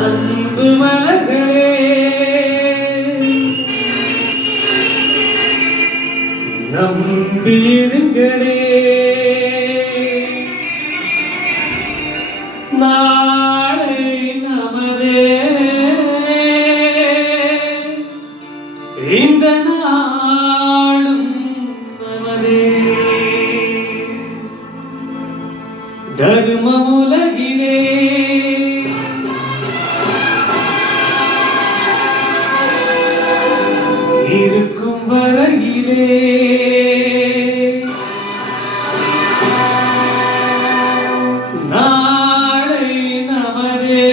அன்பு மலர்களே நம்பியிருங்களே நாளை நமதே இந்த நாளும் நமதே தர்மமுலகிலே இருக்கும் வரையிலே நாளை நமதே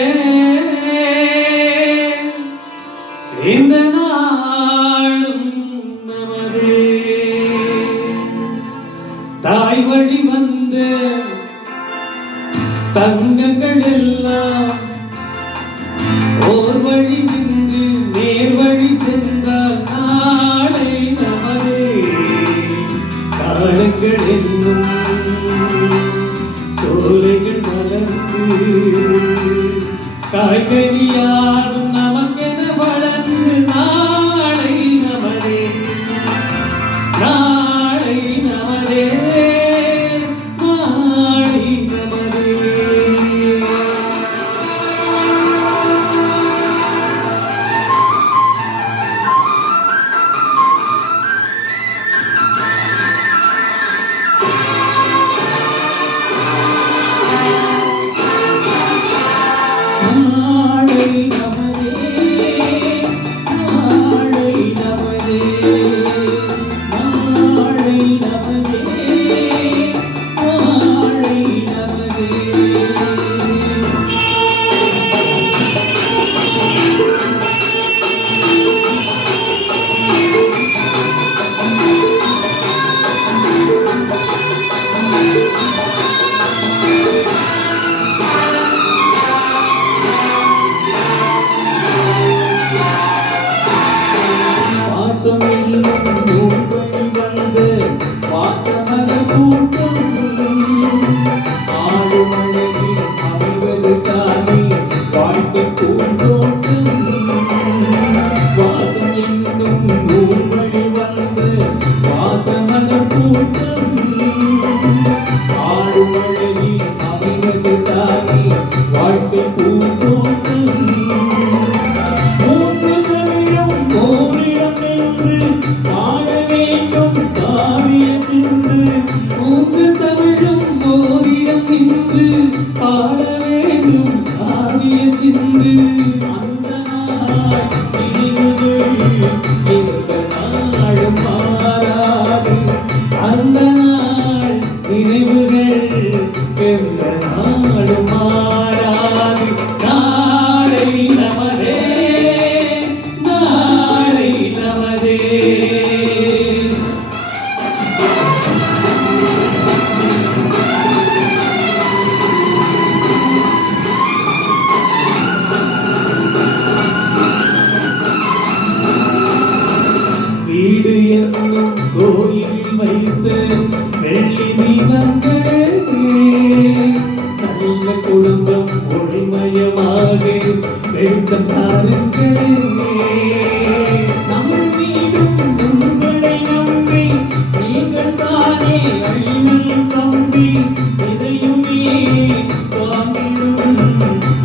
இந்த நாளும் நமதே தாய் வழி வந்த தங்கங்கள் எல்லாம் ஓர் வழி நின்று நேர் வழி சென்றால் நாளை நமதே காலங்கள் என்னும் சோலைகள் மலர்ந்து காய்கனியாகும் நமக்கென வளர்ந்து நாளை நமதே நாளை நமதே நாளை நமதே நாளை நமதே நாளை நமதே நாளை நமதே நாளை நமதே நூல்வழி வந்து வாசமலர் கூட்டம் ஆடுமழையில் அமைவது தானே வாழ்க்கை பூந்தோட்டம் வாசம் என்னும் நூல்வழி வந்து வாசமலர் கூட்டம் ஆடுமழையில் அமைவது தானே வாழ்க்கை பூந்தோட்டம் மூன்று தமிழும் ஓரிடம் நின்று ஆட வேண்டும் காவிய சிந்து மூன்று தமிழும் ஓரிடம் நின்று பாட வேண்டும் காவிய சிந்து அந்த நாள் நினைவுகள் இந்த நாளும் மாறாது அந்த நாள் நினைவுகள் எந்த நாளும் மாறாது நாளை நமதே நாளை நமதே வீடு என்னும் கோயில் வைத்து வெள்ளி தீபங்களே நல்ல குடும்பம் ஒளிமயமாக வெளிச்சம் தாருங்களே நமது வீடும் உங்களை நம்பி நீங்கள் தானே அண்ணல் தம்பி இதையுமே தாங்கிடும்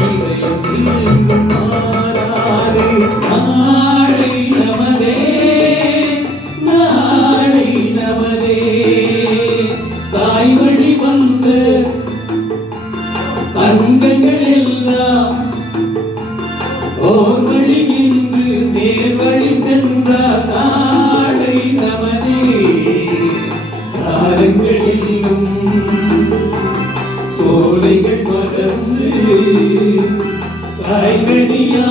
இதயம் எங்கும் மாறாது நாளை நமதே நாளை நமதே தாய் வழி வந்த தங்கங்கள் எல்லாம் ஓர் வழி இன்று நேர் வழி சென்றார் நாளை நமதே காலங்கள் எல்லும் சோலைகள் மலர்ந்து காய்கனியா